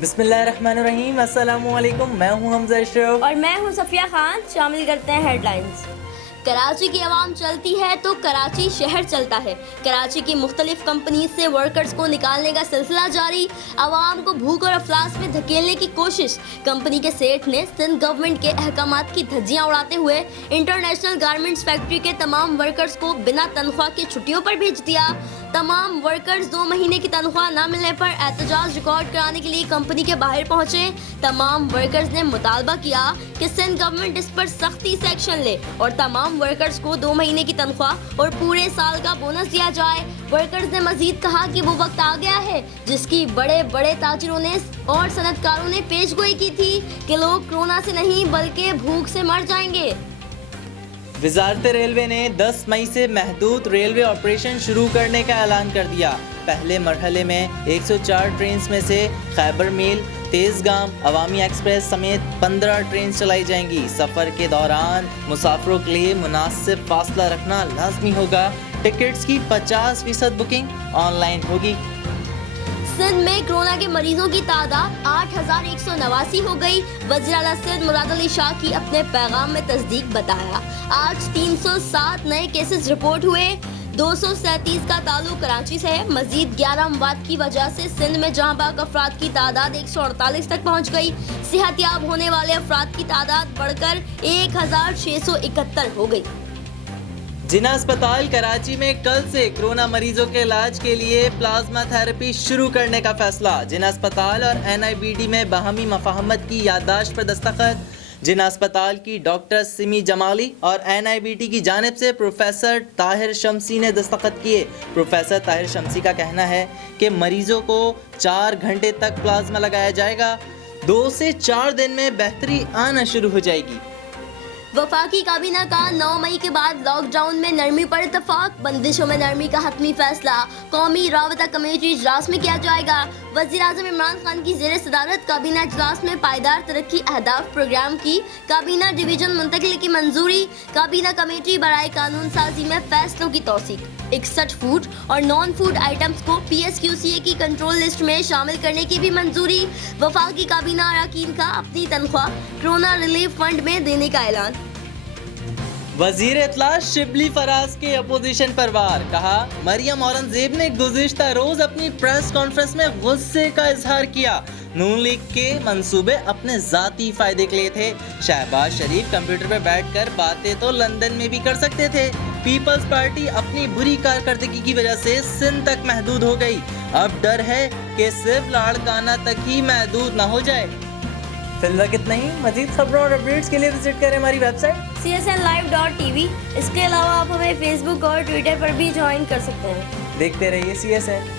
بسم اللہ الرحمن الرحیم، السلام علیکم، میں ہوں حمزہ اشرف اور میں ہوں صفیہ خان۔ شامل کرتے ہیں ہیڈ لائنز۔ کراچی کی عوام چلتی ہے تو کراچی شہر چلتا ہے۔ کراچی کی مختلف کمپنی سے ورکرز کو نکالنے کا سلسلہ جاری۔ عوام کو بھوک اور افلاس میں دھکیلنے کی کوشش۔ کمپنی کے سیٹھ نے سندھ گورنمنٹ کے احکامات کی دھجیاں اڑاتے ہوئے انٹرنیشنل گارمنٹس فیکٹری کے تمام ورکرز کو بنا تنخواہ کے چھٹیوں پر بھیج دیا۔ تمام ورکرز 2 مہینے کی تنخواہ نہ ملنے پر احتجاج ریکارڈ کرانے کے لیے کمپنی کے باہر پہنچے۔ تمام ورکرز نے مطالبہ کیا کہ سندھ گورنمنٹ اس پر سختی سے ایکشن لے اور تمام ورکرز کو 2 مہینے کی تنخواہ اور پورے سال کا بونس دیا جائے۔ ورکرز نے مزید کہا کہ وہ وقت آ گیا ہے جس کی بڑے بڑے تاجروں نے اور صنعت کاروں نے پیش گوئی کی تھی کہ لوگ کورونا سے نہیں بلکہ بھوک سے مر جائیں گے۔ وزارت ریلوے نے 10 مئی سے محدود ریلوے آپریشن شروع کرنے کا اعلان کر دیا۔ پہلے مرحلے میں 104 ٹرینز میں سے خیبر میل، تیز گام، عوامی ایکسپریس سمیت 15 ٹرین چلائی جائیں گی۔ سفر کے دوران مسافروں کے لیے مناسب فاصلہ رکھنا لازمی ہوگا۔ ٹکٹس کی 50% بکنگ آن لائن ہوگی۔ سندھ میں کورونا کے مریضوں کی تعداد 8189 ہو گئی۔ وزیر اعلیٰ سندھ مراد علی شاہ کی اپنے پیغام میں تصدیق بتایا۔ آج 307 نئے کیسز رپورٹ ہوئے۔ 237 کا تعلق کراچی سے ہے۔ مزید 11 اموات کی وجہ سے سندھ میں جہاں باق افراد کی تعداد 148 تک پہنچ گئی۔ صحت یاب ہونے والے افراد کی تعداد بڑھ کر 1671 ہو گئی۔ جنا اسپتال کراچی میں کل سے کورونا مریضوں کے علاج کے لیے پلازما تھراپی شروع کرنے کا فیصلہ۔ جنا اسپتال اور NIBD میں باہمی مفاہمت کی یادداشت پر دستخط۔ جنا اسپتال کی ڈاکٹر سمی جمالی اور NIBD کی جانب سے پروفیسر طاہر شمسی نے دستخط کیے۔ پروفیسر طاہر شمسی کا کہنا ہے کہ مریضوں کو 4 گھنٹے تک پلازما لگایا جائے گا۔ 2 سے 4 دن میں بہتری آنا شروع ہو جائے گی۔ وفاقی کابینہ کا 9 مئی کے بعد لاک ڈاؤن میں نرمی پر اتفاق۔ بندشوں میں نرمی کا حتمی فیصلہ قومی رابطہ کمیٹی اجلاس میں کیا جائے گا۔ وزیر اعظم عمران خان کی زیر صدارت کابینہ اجلاس میں پائیدار ترقی اہداف پروگرام کی کابینہ ڈویژن منتقلی کی منظوری۔ کابینہ کمیٹی برائے قانون سازی میں فیصلوں کی توثیق۔ 61 فوڈ اور نان فوڈ آئٹمز کو PSQCA کی کنٹرول لسٹ میں شامل کرنے کی بھی منظوری۔ وفاقی کابینہ اراکین کا اپنی تنخواہ کورونا ریلیف فنڈ میں دینے کا اعلان۔ وزیر اطلاع شبلی فراز کے اپوزیشن پر وار۔ کہا مریم اورنگزیب نے گزشتہ روز اپنی پریس کانفرنس میں غصے کا اظہار کیا۔ نون لیگ کے منصوبے اپنے ذاتی فائدے کے لیے تھے۔ شہباز شریف کمپیوٹر پہ بیٹھ کر باتیں تو لندن میں بھی کر سکتے تھے۔ پیپلز پارٹی اپنی بری کارکردگی کی وجہ سے سندھ تک محدود ہو گئی۔ اب ڈر ہے کہ صرف لاڑکانہ تک ہی محدود نہ ہو جائے۔ فی الوقت اتنا ہی۔ مزید خبروں اور اپڈیٹس کے لیے وزٹ کریں ہماری ویب سائٹ CSNlive.tv۔ اس کے علاوہ آپ ہمیں فیس بک اور ٹویٹر پر بھی جوائن کر سکتے ہیں۔ دیکھتے رہیے CSN۔